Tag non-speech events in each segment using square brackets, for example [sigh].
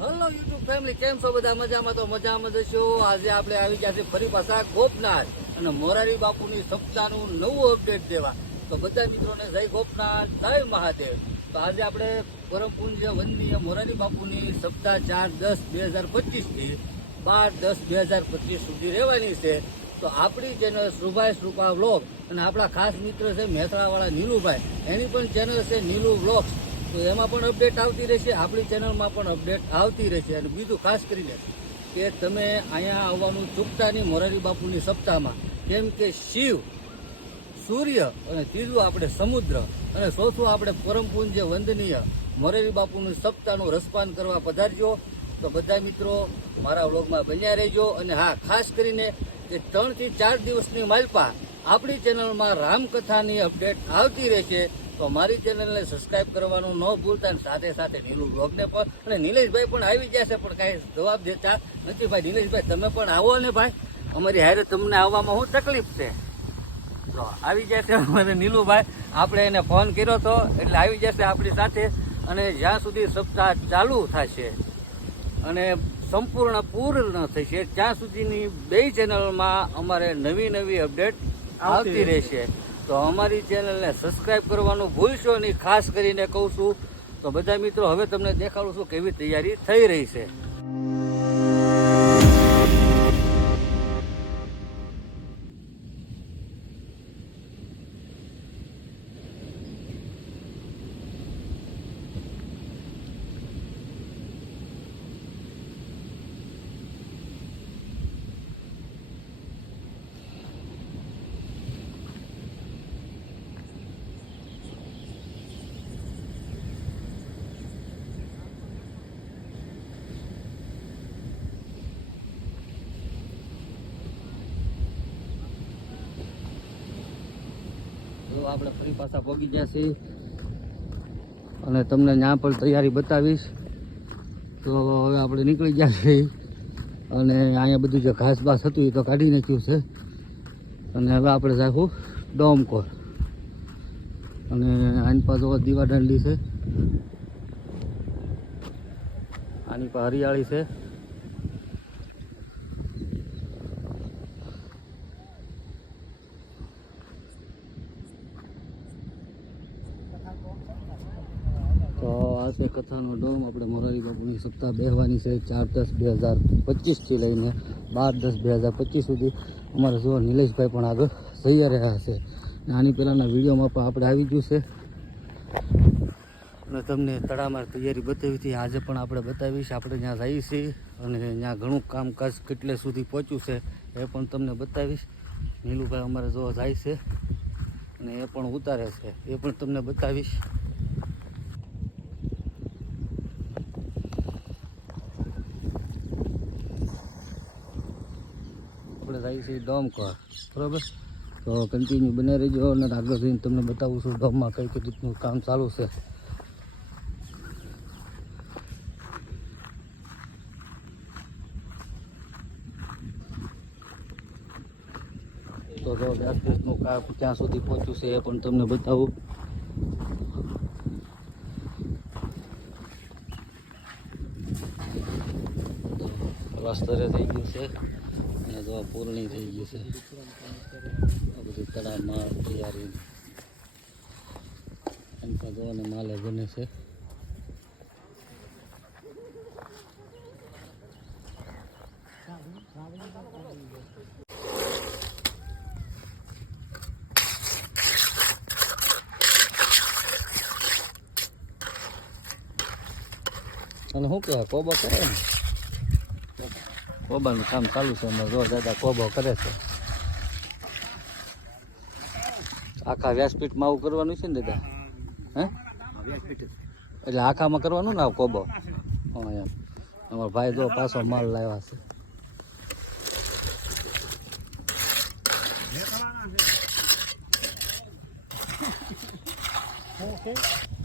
Hello YouTube family કેમ છો બધા? મજામાં? તો મજામાં જશો આજે આપણે આવી ગયા છે ફરી પાછા ગોપનાથ. અને મોરારી બાપુની સપ્તાહનું નવું અપડેટ દેવા. તો બધા મિત્રોને જય ગોપનાથ, જય મહાદેવ. તો આજે આપણે પરમ પૂજ્ય વંદનીય મોરારી બાપુની સપ્તાહ ચાર દસ બે હજાર પચીસથી બાર દસ બે હજાર પચીસ સુધી રહેવાની છે. તો આપણી ચેનલ શ્રુભાઈ શ્રુપા વ્લોગ અને આપણા ખાસ મિત્ર છે મહેસાણાવાળા નીલુભાઈ. એની પણ ચેનલ છે નીલુ વ્લોગ્સ તો એમાં પણ અપડેટ આવતી રહેશે, આપણી ચેનલમાં પણ અપડેટ આવતી રહેશે. અને બીજું ખાસ કરીને કે તમે અહીંયા આવવાનું ચૂકતા નહીં મોરારી બાપુની સપ્તાહમાં. કેમ કે શિવ, સૂર્ય અને ત્રીજું આપણે સમુદ્ર અને ચોથું આપણે પરમ પૂજ્ય વંદનીય મોરારી બાપુનું સપ્તાહનું રસપાન કરવા પધારજો. તો બધા મિત્રો મારા વ્લોગમાં બન્યા રહેજો. અને હા, ખાસ કરીને કે ત્રણથી ચાર દિવસની માલપા આપણી ચેનલમાં રામકથાની અપડેટ આવતી રહેશે. તો મારી ચેનલને સબસ્ક્રાઇબ કરવાનું ન ભૂલતા અને સાથે સાથે નીલુ બ્લોગને પણ. અને નિલેશભાઈ પણ આવી જશે પણ કાંઈ જવાબ દેતા નથી. ભાઈ નિલેશભાઈ તમે પણ આવો ને ભાઈ. અમારી હારે તમને આવવામાં શું તકલીફ છે? તો આવી જશે અમારે નીલુભાઈ. આપણે એને ફોન કર્યો હતો એટલે આવી જશે આપણી સાથે. અને જ્યાં સુધી સપ્તાહ ચાલુ થશે અને સંપૂર્ણ પૂર્ણ થશે ત્યાં સુધીની બે ચેનલમાં અમારે નવી નવી અપડેટ આવતી રહેશે. તો અમારી ચેનલને સબસ્ક્રાઇબ કરવાનું ભૂલશો નહીં. ખાસ કરીને કહું છું, તો બધા મિત્રો, હવે તમને દેખાડું છું કેવી તૈયારી થઈ રહી છે. તો આપણે ફરી પાછા પહોંચી છીએ. અને તમને ત્યાં પણ તૈયારી બતાવીશ. તો હવે આપણે નીકળી ગયા છીએ. અને અહીંયા બધું જે ઘાસ બાસ હતું એ તો કાઢી નાખ્યું છે. અને હવે આપણે જાખું ડોમકોર અને આની પાસે દીવા દાંડી છે. આની પાસે હરિયાળી છે તો આ છે કથાનો ડોમ. આપણે મોરારી બાપુની સપ્તાહ બેહવાની છે ચાર દસ બે હજાર પચીસથી લઈને બાર દસ બે હજાર પચીસ સુધી. અમારે જો નિલેશભાઈ પણ આગળ તૈયાર રહ્યા છે. આની પહેલાંના વિડીયોમાં પણ આપણે આવી ગયું છે. અને તમને તડામાર તૈયારી બતાવી હતી. આજે પણ આપણે બતાવીશ આપણે ત્યાં જઈએ છીએ અને ત્યાં ઘણું કામકાજ કેટલે સુધી પહોંચ્યું છે એ પણ તમને બતાવીશ. નીલુભાઈ અમારે જોવા જાય છે અને એ પણ ઉતારે છે. એ પણ તમને બતાવીશ. આપણે જઈએ છીએ કર બરાબર? તો કન્ટિન્યુ બને રહીજો અને આગળ જઈને તમને બતાવું છું ડોમમાં કઈ કઈ રીતનું કામ ચાલુ છે. તો વ્યાસપીઠનું કામ ક્યાં સુધી પહોંચ્યું છે એ પણ તમને બતાવું. સ્તરે થઈ ગયું છે. અને જો પૂર્ણી થઈ ગયું છે આ બધું તળાવમાં તૈયારી એમ તો જો અને માલે બને છે અને શું કહેવાય કોબો કરે ને કોબાનું કામ ચાલુ છે અમારે રોજ દાદા કોબો કરે છે. આખા વ્યાસપીઠમાં આવું કરવાનું છે ને દાદા? હે? એટલે આખામાં કરવાનું ને કોબો હા, એમ. અમારો ભાઈ જો પાછો માલ લાવ્યા છે.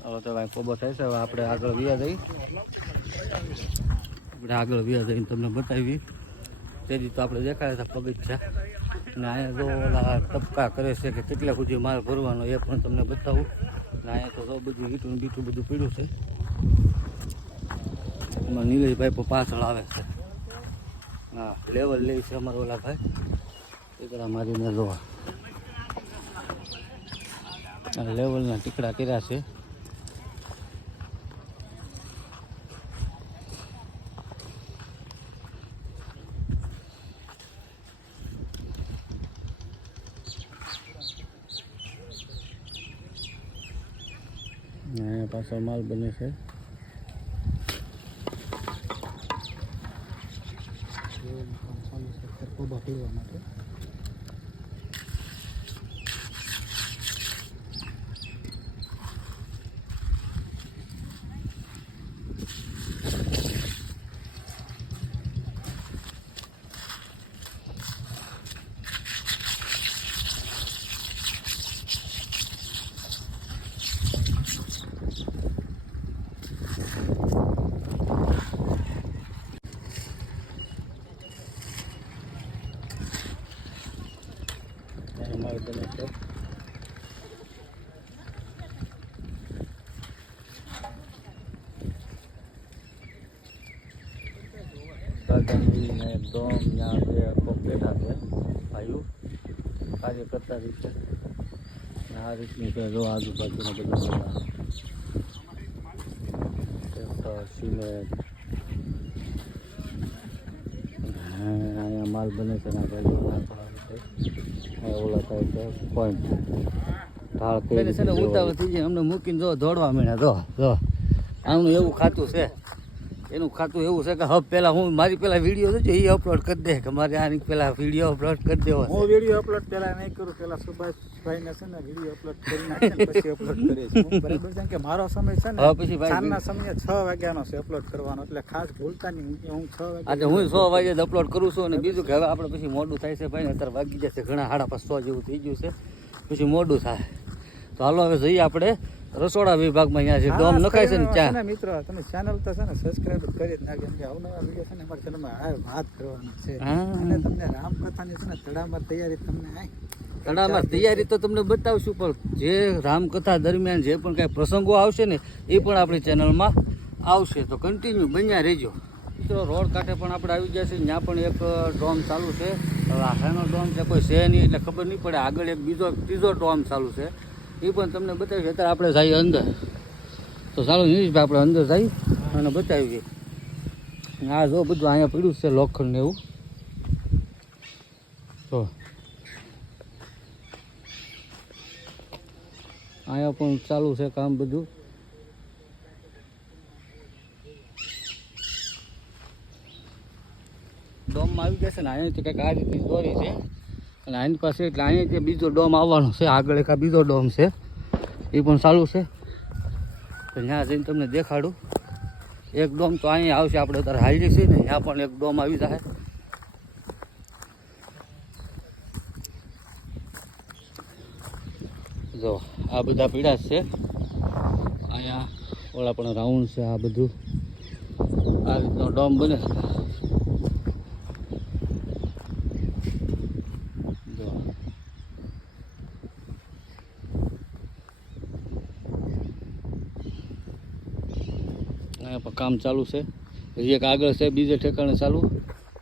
હવે તો ભાઈ કોબો થાય છે આપણે આગળ વ્યા જઈ. આપણે આગળ વ્યા જઈને તમને બતાવી તેથી તો આપણે દેખાયા હતા પગથિયા અને અહીંયા જો ઓલા ટપકા કરે છે કે કેટલા સુધી માલ ભરવાનો એ પણ તમને બતાવું. અને અહીંયા તો બધું ઈટું બીટું બધું પીડ્યું છે. એમાં નીલેશભાઈ પણ પાછળ આવે છે. હા, લેવલ લે છે અમારા ઓલા ભાઈ. ટીકડા મારીને જોવા. લેવલના ટીકડા કર્યા છે. અહીંયા પાછળ માલ બને છે. અહીંયા માલ બને છે સાધનજી ને ડોમ ત્યાં બે કોક બેઠા છે ભાઈઓ કાર્ય કરતા રીતે આ રીતની કે જો આજુબાજુના બધા ટ્રેક્ટર સિમેન્ટ. અહીંયા માલ બને છે ના ભાઈ ઓલા થાય છે પોઈન્ટ ઢાળ કરી છે ને ઉતાવળ થઈ જાય. અમને મૂકીને જો દોડવા માંડ્યા જો જો. આમનું એવું ખાતું છે. એનું ખાતું એવું છે કે હવે પેલા હું મારી પેલા વીડિયો જોજો એ અપલોડ કરી દે કે મારે આની પેલા વીડિયો અપલોડ કરી દેવો હું વીડિયો અપલોડ પેલા નહીં કરું પેલા સુભાષભાઈ ને છે ને વીડિયો અપલોડ કરી નાખે પછી અપલોડ કરીશ હું બરાબર છે કે મારો સમય છે હવે ને પછી સાંજના સમયે છ વાગ્યાનો છે અપલોડ કરવાનો એટલે ખાસ ભૂલતા નહીં. હું છ આજે વાગે હું છ વાગે જ અપલોડ કરું છું અને બીજું કે હવે આપણે પછી મોડું થાય છે ભાઈ ને અત્યારે વાગી જશે ઘણા સાડા પાંચ સો જેવું થઈ ગયું છે. પછી મોડું થાય. તો હાલો હવે જઈએ આપણે. રસોડા વિભાગમાં અહીંયા છે. ડોમ લખાય છે ને ત્યાં. મિત્રો તમે ચેનલ તો છે ને સબસ્ક્રાઇબ કરી જ નાખજો. કે અવનવા વિડિયો છે ને અમારી ચેનલમાં વાત કરવાનો છે. અને તમને રામકથાની છે ને તડામાર તૈયારી તમને તડામાં તૈયારી તો તમને બતાવશું પણ જે રામકથા દરમિયાન જે પણ કાંઈ પ્રસંગો આવશે ને એ પણ આપણી ચેનલમાં આવશે. તો કન્ટિન્યુ બન્યા રહેજો. મિત્રો રોડ કાંઠે પણ આપણે આવી ગયા છે ત્યાં પણ એક ડોમ ચાલુ છે. આ ડોમ છે કોઈ છે નહીં એટલે ખબર નહીં પડે. આગળ એક બીજો ત્રીજો ડોમ ચાલુ છે. એ પણ તમને બતાવીએ અત્યારે આપણે જઈએ અંદર. તો ચાલો નીરજભાઈ આપણે અંદર જઈ અને બતાવીએ. આ જો બધું અહીંયા પડ્યું છે લોખંડ ને એવું. તો અહીંયા પણ ચાલુ છે કામ બધું. ડોમમાં આવી જશે ને, અહીંયાથી કંઈક આ રીતની દોરી છે. અને આની પાસે એટલે અહીંયા અહીંયાથી બીજો ડોમ આવવાનો છે, આગળ એક આ બીજો ડોમ છે, એ પણ ચાલુ છે. તો ત્યાં જઈને તમને દેખાડું. એક ડોમ તો અહીંયા આવશે, આપણે અત્યારે હાલી છીએ ને ત્યાં પણ એક ડોમ આવી જાય જો, આ બધા પીડા છે. અહીંયા ઓલા પણ રાઉન્ડ છે આ બધું. આ રીતનો ડોમ બને છે જો અહીંયા પણ કામ ચાલુ છે. એક આગળ છે બીજે ઠેકાણે ચાલુ.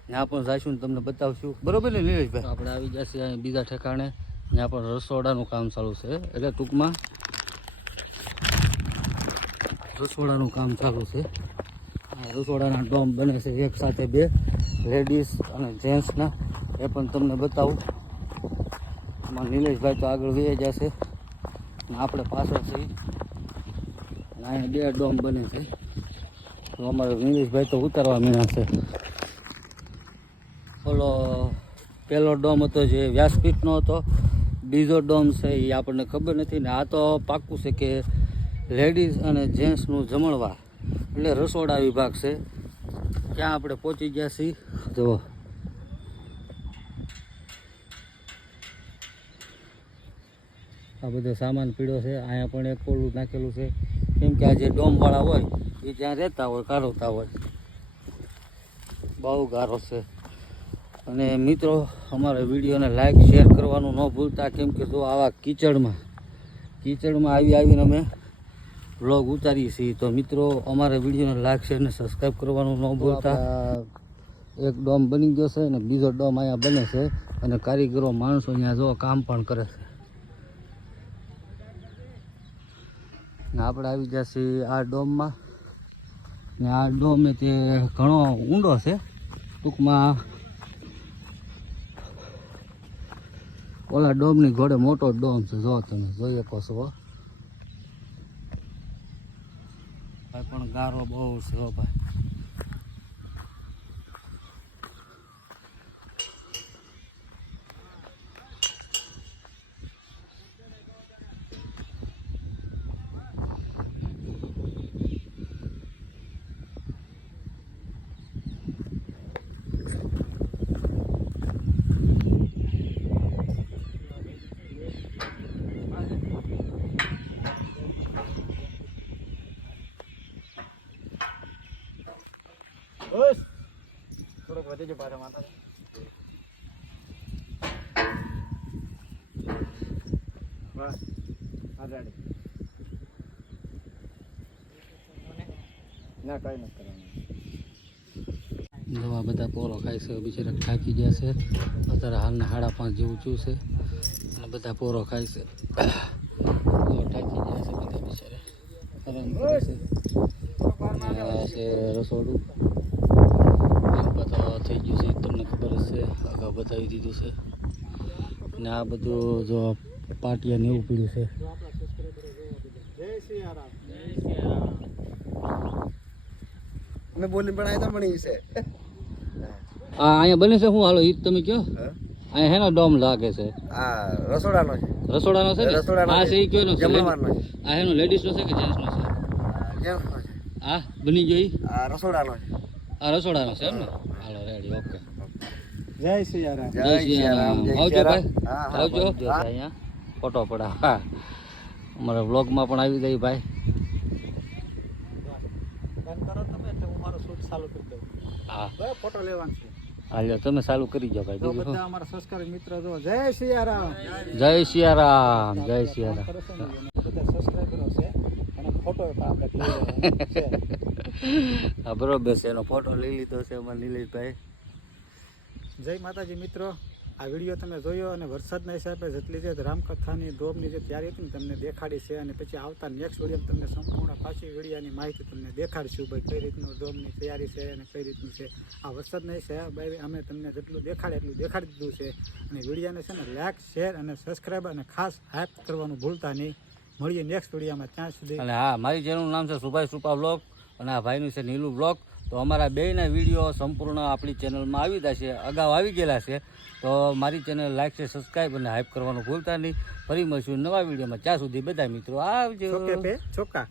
ત્યાં પણ જઈશું ને તમને બતાવશું. બરોબર ને નીલેશભાઈ? આપણે આવી જશે અહીંયા બીજા ઠેકાણે ત્યાં પણ રસોડાનું કામ ચાલુ છે. એટલે ટૂંકમાં રસોડાનું કામ ચાલુ છે. રસોડાના ડોમ બને છે એક સાથે બે લેડીઝ અને જેન્ટ્સના. એ પણ તમને બતાવું. આમાં નિલેશભાઈ તો આગળ વહી જશે આપણે પાછળ છીએ. અહીંયા બે ડોમ બને છે. અમારે વિનેશભાઈ તો ઉતારવા મીણા છે. ઓલો પહેલો ડોમ હતો જે વ્યાસપીઠનો હતો, બીજો ડોમ છે એ આપણને ખબર નથી ને આ તો પાક્કું છે કે લેડીઝ અને જેન્ટ્સનું જમણવાર. એટલે રસોડા વિભાગ છે. ત્યાં આપણે પહોંચી ગયા છીએ. જુઓ. આ બધો સામાન પીળો છે. અહીંયા પણ એક ઓલું નાખેલું છે. કેમ કે આ જે ડોમવાળા હોય એ ત્યાં રહેતા હોય કાઢવતા હોય. બહુ ગારો છે. અને મિત્રો અમારા વિડીયોને લાઈક શેર કરવાનું ન ભૂલતા કેમ કે જો આવા કીચડમાં કીચડમાં આવી આવીને અમે વ્લોગ ઉતારીએ છીએ. તો મિત્રો અમારા વિડીયોને લાઈક શેર અને સબસ્ક્રાઈબ કરવાનું ન ભૂલતા. એક ડોમ બની ગયો છે અને બીજો ડોમ અહીંયા બને છે અને કારીગરો માણસો અહીંયા જો કામ પણ કરે છે. ને આપણે આવી ગયા છીએ આ ડોમમાં. ને આ ડોમ તે ઘણો ઊંડો છે, ટૂંકમાં ઓલા ડોમની ઘોડે મોટો ડોમ છે, જો તમે જોઈ શકો છો ભાઈ પણ ગારો બહુ છે ભાઈ બસ ગયો પાછા માથા બસ આ ગાડી ના કઈ નથી કરવાનું. દવા બધા પોરો ખાય છે બિચારા થાકી ગયા છે. અત્યારે હાલના સાડા પાંચ જેવું થયું છે. અને બધા પોરો ખાય છે. [coughs] થાકી ગયા છે બધા બિચારા. છે રસોડું. થઈ ગયું છે તમને ખબર છે અગાઉ બતાવી દીધું છે. અને આ બધું જો પાટિયા ને એવું પીડ્યું છે. અમે બોલી પણ આયતા પણ છે. આ અહીંયા બને છે શું હાલો ઈ તમે કયો? અહીંયા હેનો ડોમ લાગે છે. આ રસોડાનો છે. રસોડાનો છે રસોડાનો આ છે. ઈ કયો નો છે. આ એનો લેડીઝનો છે કે જેન્ટ્સનો છે. આ બની ગયો ઈ? આ રસોડાનો છે. આ રસોડાનો છે એમ ને? હાલો રેડી ઓકે જય સિયારામ. જય સિયારામ. આવજો ભાઈ. આવજો. અહીંયા ફોટો પડા. હા. અમારા વ્લોગમાં પણ આવી ગઈ ભાઈ. બંધ કરો તમે હું મારું શૂટ ચાલુ કરી દઉં. હા. બરાબર લેવાનું હાલો તમે ચાલુ કરી જાઓ ભાઈ. તો બીજું બધા અમારા સબસ્ક્રાઇબ મિત્રો જો. જય સિયારામ. રામ જય સિયારામ. જય સિયારામ. ફોટો હા બરોબર છે. એનો ફોટો લઈ લીધો છે અમારા નીલેશભાઈ. જય માતાજી મિત્રો. આ વીડિયો તમે જોયો અને વરસાદના હિસાબે જેટલી જે રામકથાની ડોમની જે તૈયારી હતી ને તમને દેખાડી છે અને પછી આવતા નેક્સ્ટ વીડિયો તમને સંપૂર્ણ પાછી વિડીયાની માહિતી તમને દેખાડશું ભાઈ કઈ રીતનું ડોમની તૈયારી છે અને કઈ રીતનું છે. આ વરસાદના હિસાબે અમે તમને જેટલું દેખાડે એટલું દેખાડી દીધું છે. અને વિડીયાને છે ને લાઇક શેર અને સબસ્ક્રાઈબ અને ખાસ હાઇપ કરવાનું ભૂલતા નહીં. મળીએ નેક્સ્ટ વિડીયોમાં. ત્યાં સુધી અને હા મારી ચેનલનું નામ છે સુભાઈ સુપા બ્લોગ અને આ ભાઈનું છે નીલું બ્લોગ તો અમારા બેયના વીડિયો સંપૂર્ણ આપણી ચેનલમાં આવી ગયા છે અગાઉ આવી ગયેલા છે. તો મારી ચેનલ લાઈક છે સબસ્ક્રાઈબ અને હાઈપ કરવાનું ભૂલતા નહીં. ફરી મળશું નવા વિડીયોમાં. ત્યાં સુધી બધા મિત્રો આવજો. ચોકે પે ચોકા